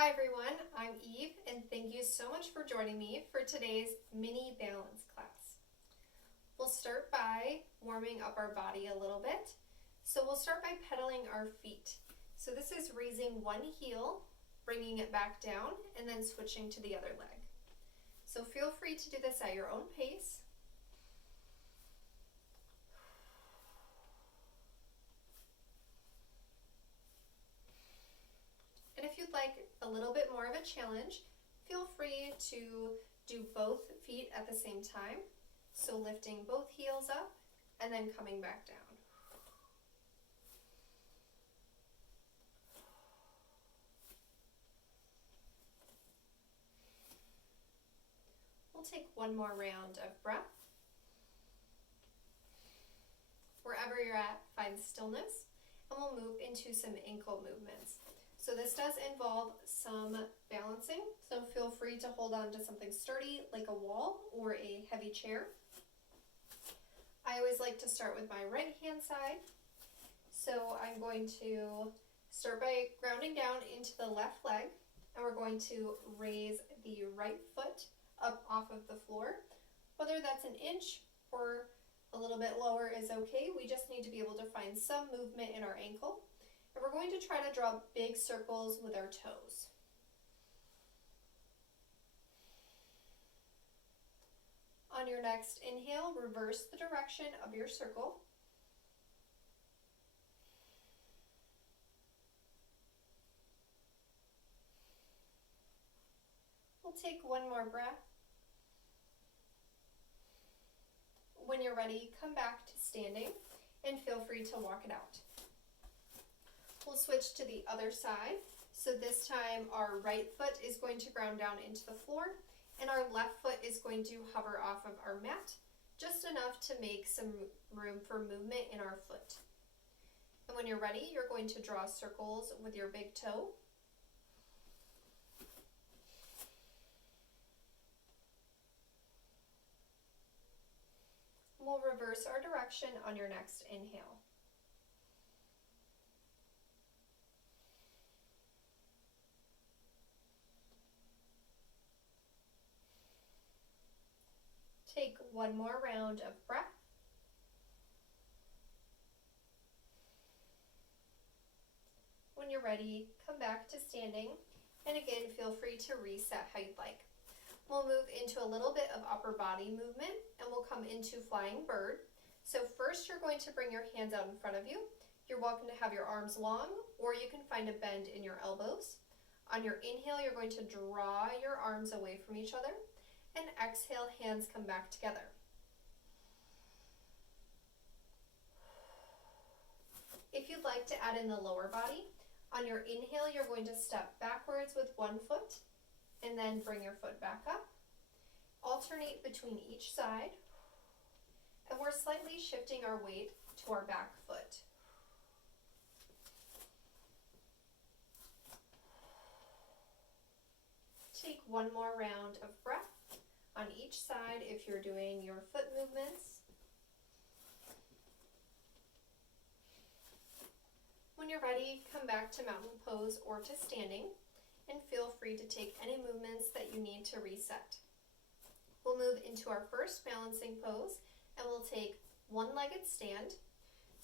Hi everyone, I'm Eve and thank you so much for joining me for today's mini balance class. We'll start by warming up our body a little bit. So we'll start by pedaling our feet. So this is raising one heel, bringing it back down, and then switching to the other leg. So feel free to do this at your own pace. And if you'd like a little bit more of a challenge, feel free to do both feet at the same time. So lifting both heels up and then coming back down. We'll take one more round of breath. Wherever you're at, find stillness, and we'll move into some ankle movements. So this does involve some balancing, so feel free to hold on to something sturdy like a wall or a heavy chair. I always like to start with my right hand side. So I'm going to start by grounding down into the left leg, and we're going to raise the right foot up off of the floor. Whether that's an inch or a little bit lower is okay. We just need to be able to find some movement in our ankle. And we're going to try to draw big circles with our toes. On your next inhale, reverse the direction of your circle. We'll take one more breath. When you're ready, come back to standing and feel free to walk it out. We'll switch to the other side. So this time our right foot is going to ground down into the floor and our left foot is going to hover off of our mat, just enough to make some room for movement in our foot. And when you're ready, you're going to draw circles with your big toe. We'll reverse our direction on your next inhale. Take one more round of breath. When you're ready, come back to standing, and again, feel free to reset how you'd like. We'll move into a little bit of upper body movement, and we'll come into flying bird. So first, you're going to bring your hands out in front of you. You're welcome to have your arms long, or you can find a bend in your elbows. On your inhale, you're going to draw your arms away from each other, and exhale, hands come back together. If you'd like to add in the lower body, on your inhale, you're going to step backwards with one foot and then bring your foot back up. Alternate between each side, and we're slightly shifting our weight to our back foot. Take one more round of breath on each side if you're doing your foot movements. When you're ready, come back to mountain pose or to standing, and feel free to take any movements that you need to reset. We'll move into our first balancing pose, and we'll take one-legged stand.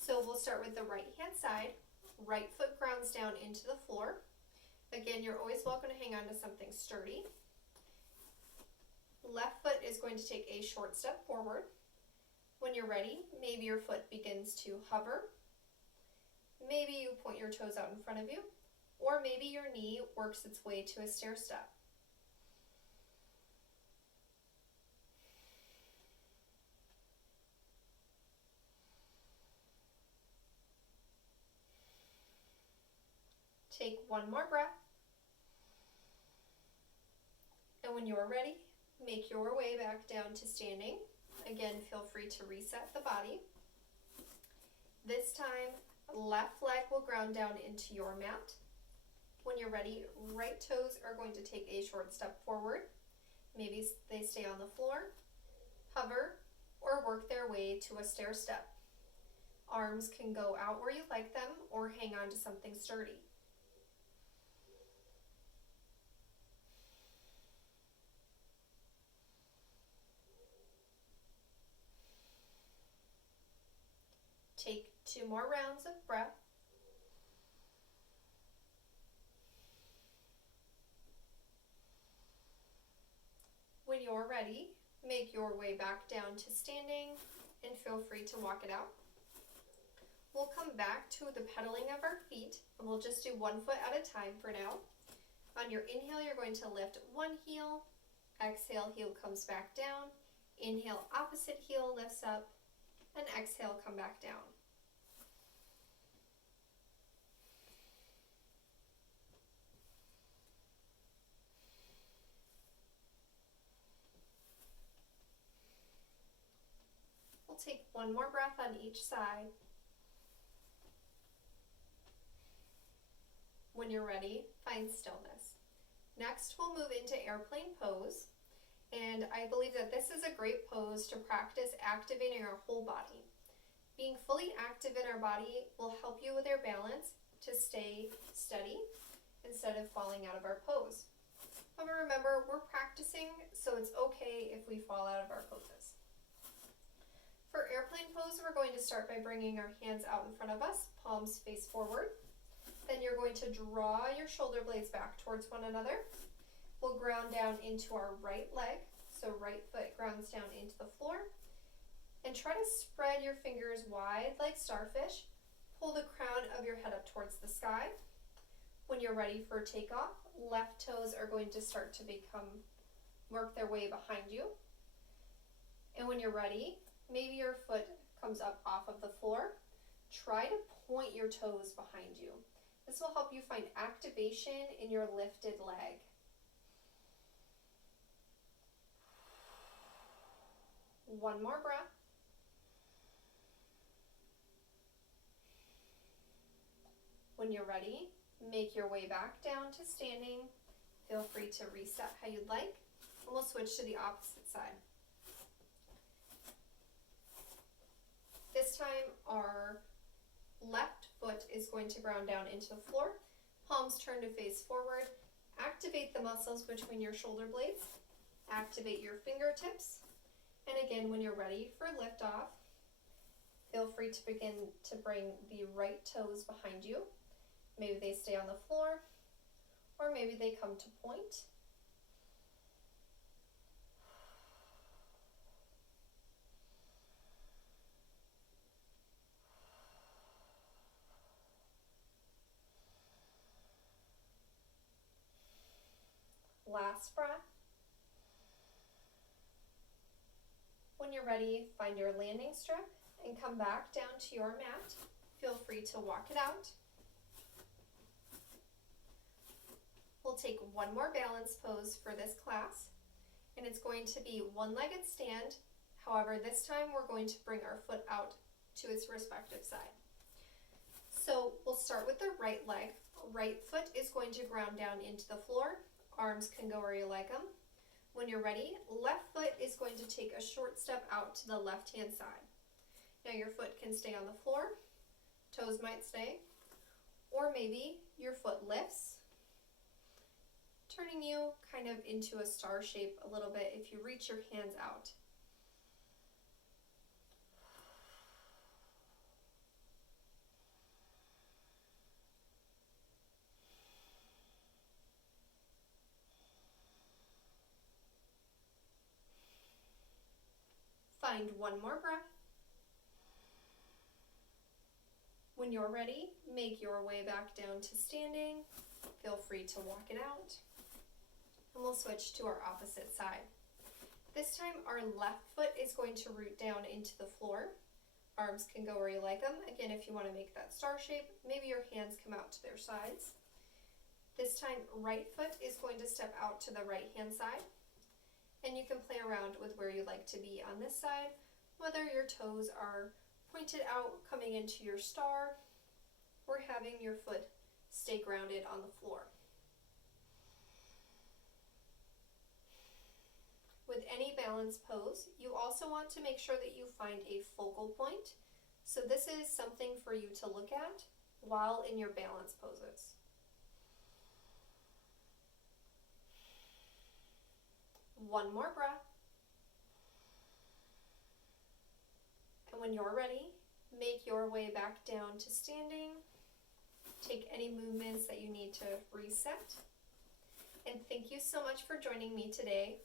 So we'll start with the right hand side. Right foot grounds down into the floor. Again, you're always welcome to hang on to something sturdy. Left foot is going to take a short step forward. When you're ready, maybe your foot begins to hover. Maybe you point your toes out in front of you, or maybe your knee works its way to a stair step. Take one more breath. And when you're ready, make your way back down to standing. Again, feel free to reset the body. This time, left leg will ground down into your mat. When you're ready, right toes are going to take a short step forward. Maybe they stay on the floor, hover, or work their way to a stair step. Arms can go out where you like them or hang on to something sturdy. 2 more rounds of breath. When you're ready, make your way back down to standing and feel free to walk it out. We'll come back to the pedaling of our feet, and we'll just do 1 foot at a time for now. On your inhale, you're going to lift one heel. Exhale, heel comes back down. Inhale, opposite heel lifts up, and exhale, come back down. We'll take 1 more breath on each side. When you're ready, find stillness. Next, we'll move into airplane pose. And I believe that this is a great pose to practice activating our whole body. Being fully active in our body will help you with your balance to stay steady instead of falling out of our pose. However, remember, we're practicing, so it's okay if we fall out of our poses. For airplane pose, we're going to start by bringing our hands out in front of us, palms face forward. Then you're going to draw your shoulder blades back towards one another. We'll ground down into our right leg, so right foot grounds down into the floor. And try to spread your fingers wide like starfish. Pull the crown of your head up towards the sky. When you're ready for takeoff, left toes are going to start to work their way behind you. And when you're ready, maybe your foot comes up off of the floor. Try to point your toes behind you. This will help you find activation in your lifted leg. One more breath. When you're ready, make your way back down to standing. Feel free to reset how you'd like, and we'll switch to the opposite side. This time, our left foot is going to ground down into the floor. Palms turn to face forward. Activate the muscles between your shoulder blades. Activate your fingertips. And again, when you're ready for liftoff, feel free to begin to bring the right toes behind you. Maybe they stay on the floor, or maybe they come to point. Last breath. When you're ready, find your landing strip and come back down to your mat. Feel free to walk it out. We'll take 1 more balance pose for this class, and it's going to be one-legged stand. However, this time we're going to bring our foot out to its respective side. So we'll start with the right leg. Right foot is going to ground down into the floor. Arms can go where you like them. When you're ready, left foot is going to take a short step out to the left-hand side. Now your foot can stay on the floor, toes might stay, or maybe your foot lifts, turning you kind of into a star shape a little bit if you reach your hands out. Find 1 more breath. When you're ready, make your way back down to standing. Feel free to walk it out. And we'll switch to our opposite side. This time our left foot is going to root down into the floor. Arms can go where you like them. Again, if you want to make that star shape, maybe your hands come out to their sides. This time right foot is going to step out to the right hand side. And you can play around with where you'd like to be on this side, whether your toes are pointed out coming into your star or having your foot stay grounded on the floor. With any balance pose, you also want to make sure that you find a focal point. So this is something for you to look at while in your balance poses. One more breath. And when you're ready, make your way back down to standing. Take any movements that you need to reset. And thank you so much for joining me today.